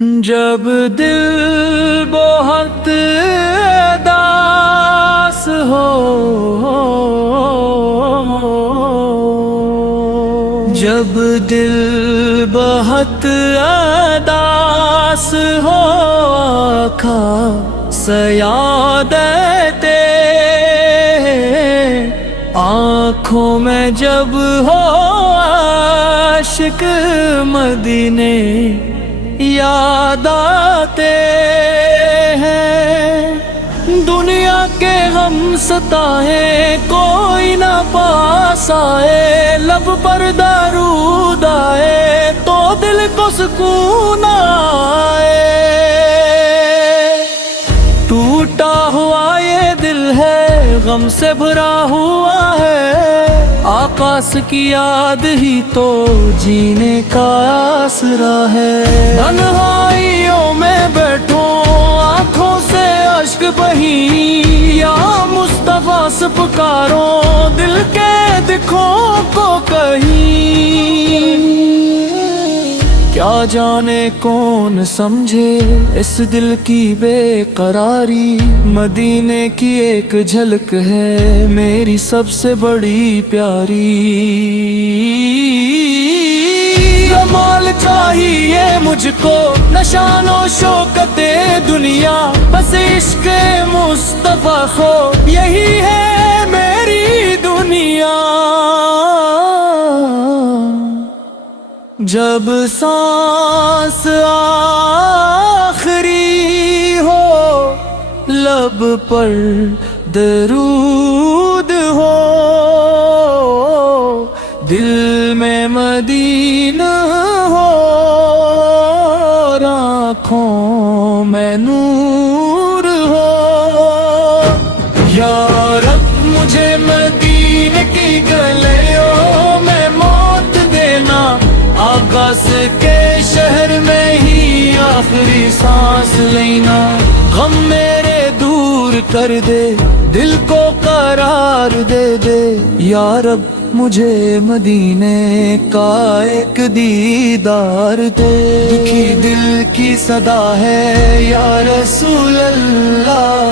جب دل بہت اداس ہو، جب دل بہت اداس ہو، آقا سیادت آنکھوں میں جب ہو عاشق مدینے یاد آتے ہیں۔ دنیا کے ہم ستائے کوئی نہ پاس آئے، لب پر درود آئے تو دل کو سکون آئے۔ ٹوٹا ہوا یہ دل ہے، غم سے بھرا ہوا ہے، آقاس کی یاد ہی تو جینے کا آسرا ہے۔ تنہائیوں میں بیٹھوں آنکھوں سے اشک بہیں، یا مصطفیٰ سے پکاروں دل کے دکھوں کو کہیں۔ کیا جانے کون سمجھے اس دل کی بے قراری، مدینے کی ایک جھلک ہے میری سب سے بڑی پیاری۔ جمال چاہیے مجھ کو نہ شان و شوکت دنیا، بس عشق مصطفیٰ ہو یہی ہے میری دنیا۔ جب سانس آخری ہو، لب پر درود ہو، دل میں مدینہ ہو، آنکھوں میں نور ہو۔ یا رب مجھے مدینے کی گلیوں میں موت دینا، آغاز کے شہر میں ہی آخری سانس لینا۔ غم میرے دور کر دے، دل کو قرار دے دے، یا رب مجھے مدینے کا ایک دیدار دے۔ دکھی دل کی صدا ہے یا رسول اللہ،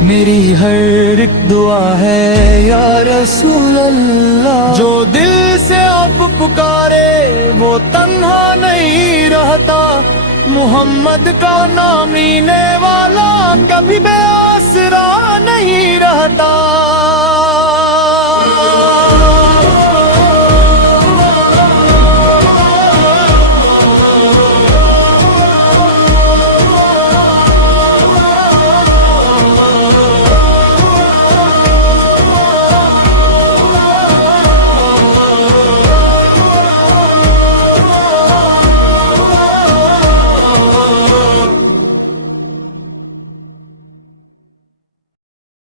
میری ہر ایک دعا ہے یا رسول اللہ۔ جو دل سے اب پکارے وہ تنہا نہیں رہتا، محمد کا نام لینے والا کبھی بے آسرا نہیں رہتا۔